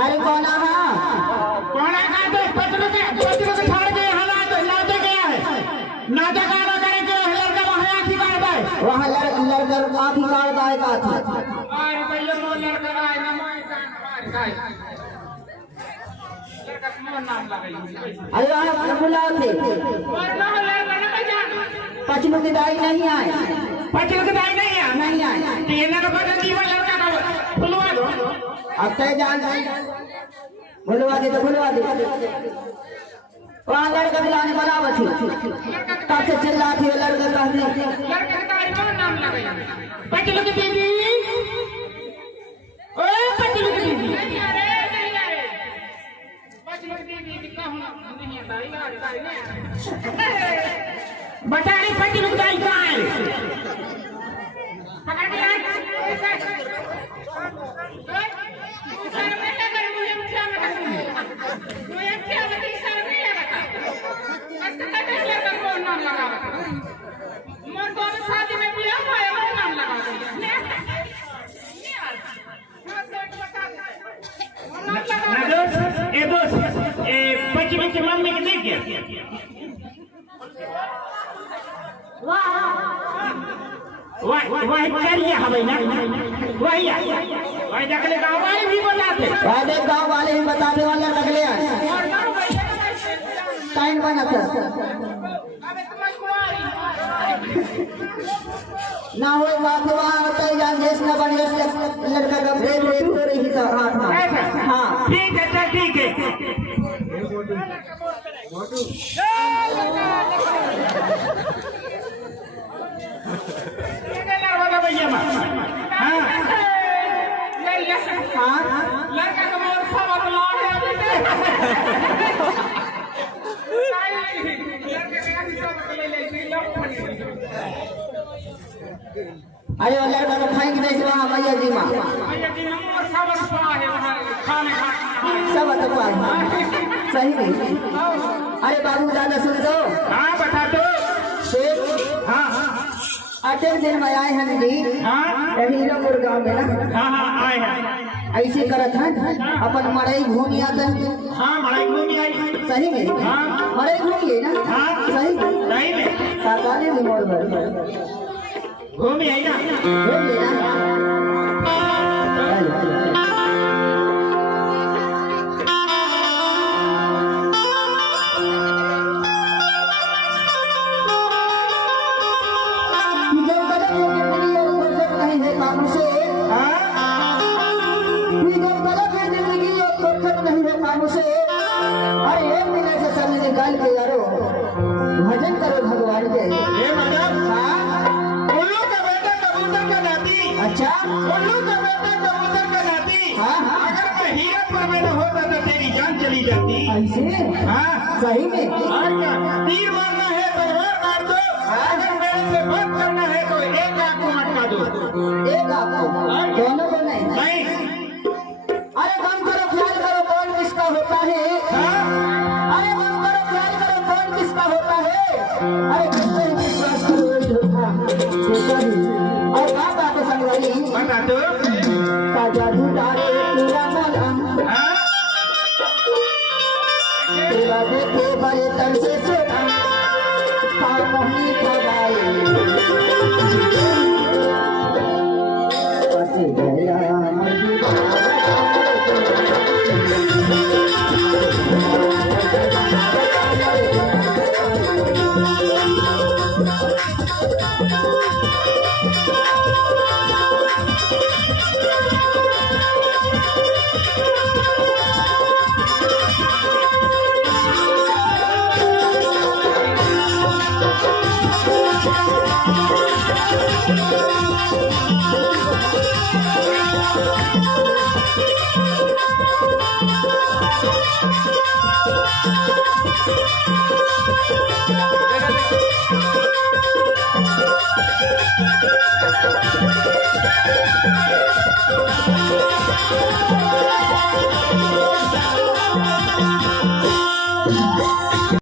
अरे कौन कौन तो पत्र के छोड़ के नाते गया है नाते का करेंगे लड़का वहाँ आखी काटता है वहाँ लड़का आखी काटता है का था अरे भैया वो लड़का का है ना मैं का है लड़का कौन नाम लगाई अरे वहाँ बुला थे और ना लड़का ना जान पचलू की दाई नहीं आए पचलू की दाई नहीं आए तीन का पता जीवन लड़का का बुलवा दो अब तय जान बुलवा दे तो बुलवा दे वहाँ लड़का बुलाने बराबर थी तब से चिल्ला थी लड़का कहती लड़का का कौन नाम लगाया पचलू की दीदी ओए पचलू की दीदी नहीं आ रहे पचलू की दीदी कहाँ नहीं आता बता नहीं पचलू की दाई कहाँ है पकड़ लिया की मम्मी के देख वही करिए हमें ना वही नकले गाँव वाले भी बताते गाँव वाले भी बताते वाला नकले टाइम बनाते ना हो बात वहाँ होता है जान देश ना बन लड़का का ब्रेक ब्रेक हो रही है हाथ में हाँ ठीक है चल ठीक है लड़का का मोर खबर अरे लड़का को फेंक दे वहाँ भैया जी पाए सही में। अरे बाबू दादा सुन दो। हाँ बता दो। हाँ हाँ अटक दिन में आए हैं जी। हाँ हीरोपुर गाँव में ना। हाँ हाँ आए हैं। ऐसे करत है अपन मड़ई घूमी आतन। हाँ मड़ई घूमी आई। सही में। हाँ मड़ई घूमी है ना। हाँ सही में। सही में काकाने भी मोड़ भर घूमी आई ना। घूमी ना। भजन करो भगवान के। ये मैडम हाँ उल्लू का बेटा कबूतर का नाती। अच्छा उल्लू का बेटा कबूतर का नाती। हाँ हाँ अगर मैं हीरापुर में न होता तो तेरी जान चली जाती। ऐसे हाँ सही में। और क्या तीर मारना है तलवार मार दो। अगर मेरे से बात करना है तो एक आंख को मटका दो। एक आपको दोनों को नहीं। नहीं अरे कम करो ख्याल करो कौन किसका होता है। हाँ अरे कम करो ख्याल करो कौन किसका होता है। अरे किससे विश्वास करो वही होता है। और बात बात संगवारी बता दो। का जादू तारे पूरा मलम हाँ तेरा देखे बड़े तन से छोटा पार मोहनी खबाए पति गया मर्दी Thank you.